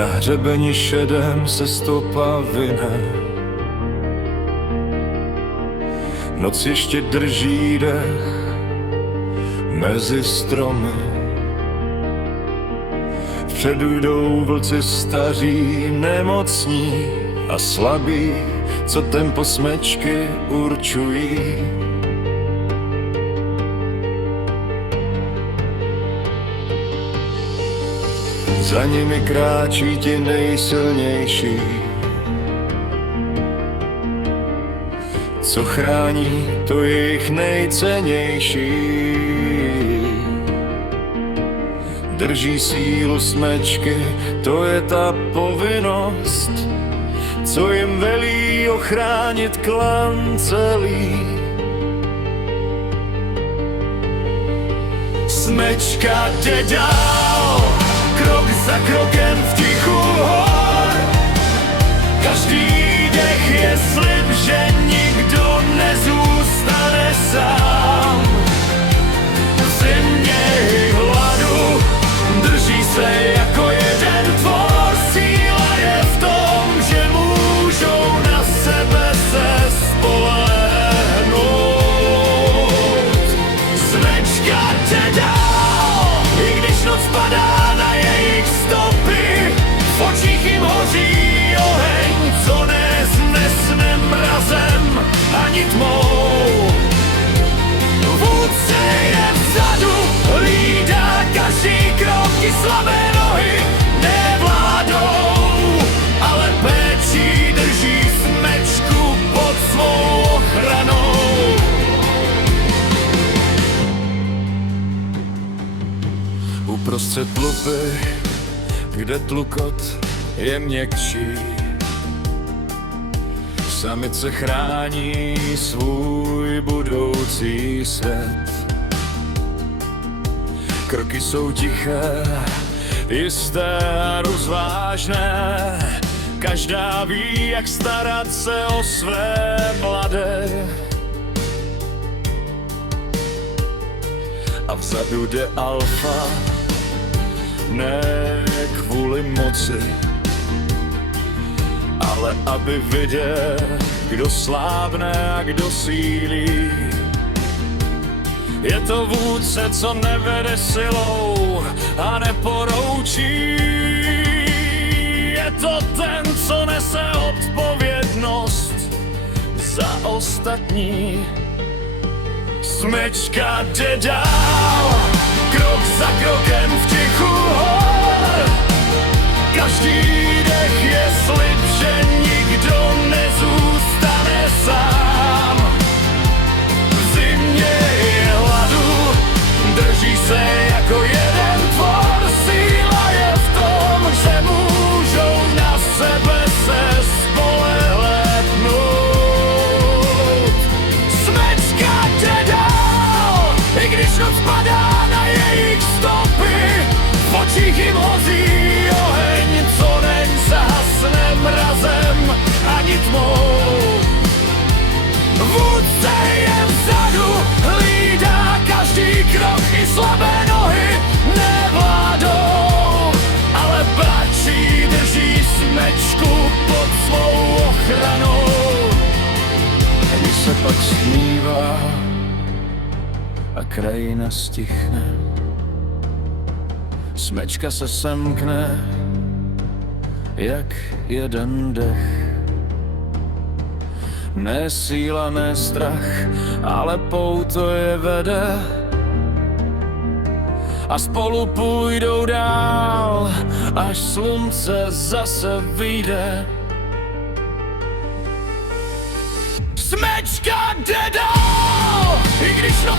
Na hřebeni šedém se stopa vyne. Noc ještě drží dech mezi stromy. Vpředu jdou vlci staří, nemocní a slabí, co tempo smečky určují. Za nimi kráčí ti nejsilnější, co chrání to jejich nejcennější. Drží sílu smečky, to je ta povinnost, co jim velí ochránit klan celý. Smečka jde dál, krok za krokem v tichu hor. Každý dech je slib, že nikdo nezůstane sám. V zimě i hladu drží se jako jeden tvor. Síla je v tom, že můžou na sebe se spolehnout. Smečka jde dál, i když noc padá na jejich stopy. V očích jim hoří oheň, co neznesne mrazem ani tmou. Vůdce je vzadu, hlídá každý krok, i slabé nohy nevládou, ale péčí drží smečku pod svou ochranou. Uprostřed lupy, kde tlukot je měkčí, samice chrání svůj budoucí svět. Kroky jsou tiché, jisté a rozvážné, každá ví, jak starat se o své mladé. A vzadu jde alfa, ne kvůli moci, ale aby viděl, kdo slávne a kdo sílí. Je to vůdce, co nevede silou a neporoučí. Je to ten, co nese odpovědnost za ostatní. Smečka jde dál, krok za krokem v tichu hor. Každý dech je slib, že nikdo nezůstane sám. V zimě i hladu drží se jako jeden tvor. Síla je v tom, že můžou na sebe se spolehnout. Smečka jde dál, i když noc padá na jejich stopy. V očích jim hoří oheň, co nezahasne mrazem ani tmou. Vůdce je vzadu, hlídá každý krok, i slabé nohy nevládou, ale bratří drží smečku pod svou ochranou. Když se pak smívá a krajina stichne, smečka se semkne jak jeden dech. Ne síla, ne strach, ale pouto je vede. A spolu půjdou dál, až slunce zase vyjde. Smečka jde dál, i když noc